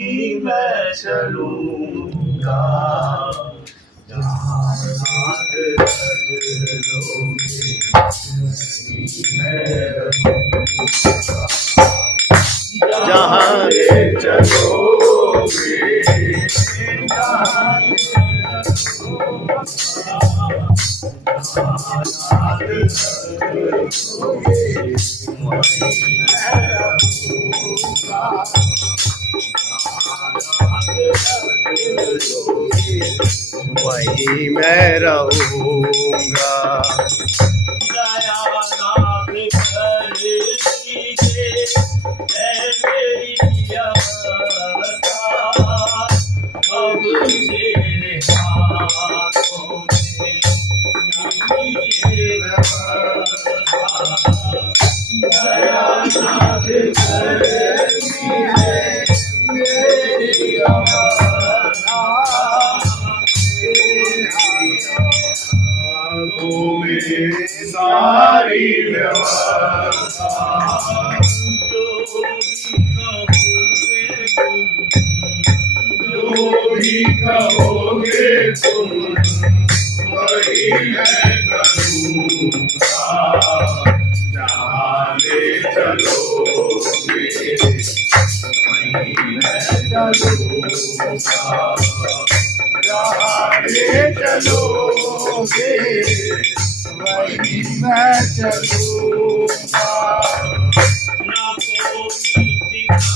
वहीं मैं चलूंगा, जहाँ साथ लोगे वहीं मैं रहूंगा, जहाँ ले चलोगे, जहाँ वहीं मैं रहूंगा। दयानाथ कर दीजिए ऐ मेरी अवस्था, अब तेरे हाथों में लीजिए व्यवस्था। दयानाथ कर दीजिए मेरी अवस्था, तो मेरी सारी व्यवस्था। जो भी कहोगे तुम वही मैं करूँगा, जहाँ ले चलोगे वहीं मैं चलूँगा, जहाँ ले चलोगे वहीं मैं चलूँगा। ना कोई शिकायत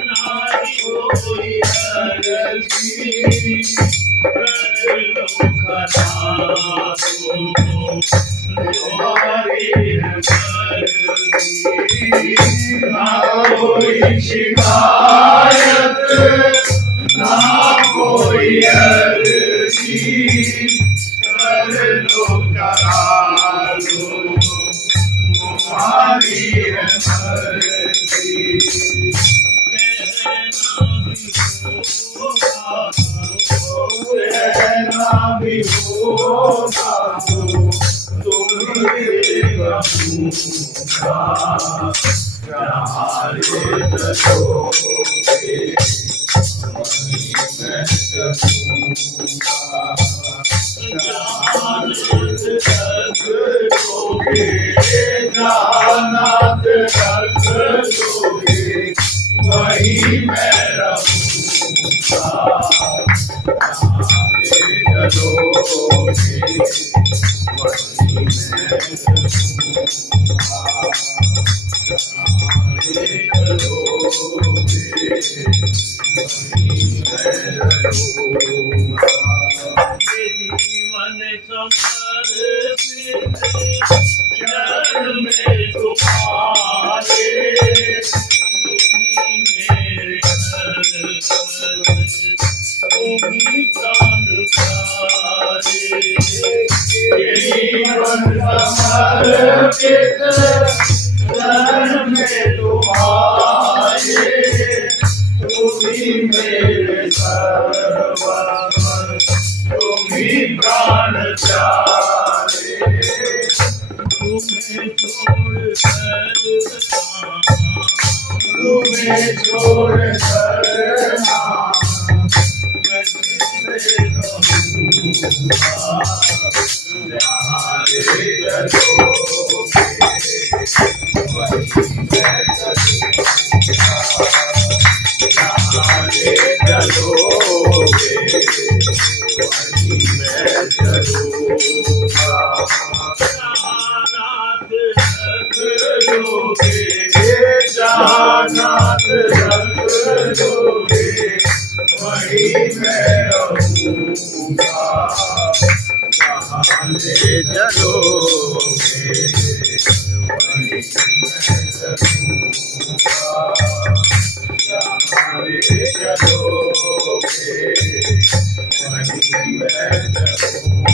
ना ही कोई अर्जी, कर लो खरा तुम्हारी है मर्जी। ना कोई शिकायत ना कोई अर्जी, कर लो करा लो तुम्हारी है मर्जी। कहना भी होगा तो तुम्हें कहूँगा, जहाँ ले चलोगे वहीं मैं चलूँगा, जहाँ नाथ रख दोगे, जहाँ नाथ रख दोगे वहीं मैं रहूँगा, जहाँ ले चलोगे वहीं मैं रहूँगा, जहाँ ले चलोगे वहीं मैं रहूँगा। ये जीवन समर्पित चरण में तुम्हारे, तुम्ही मेरे तुम्ही प्राण प्यारे। ये जीवन समर्पित चरण में तुम्हारे, तुम्ही मेरे सर्वस्व, तुम्ही प्राण प्यारे। तुम्हें छोड़ कर मैं किसे कहूँगा, जहाँ ले चलोगे वहीं मैं चलूँगा, जहाँ ले चलोगे वहीं मैं चलूँगा। जहाँ नाथ रख दोगे, जहाँ नाथ रख दोगे वहीं मैं रहूँगा, जहाँ ले चलोगे वहीं मैं रहूँगा, जहाँ ले चलोगे वहीं मैं रहूँगा।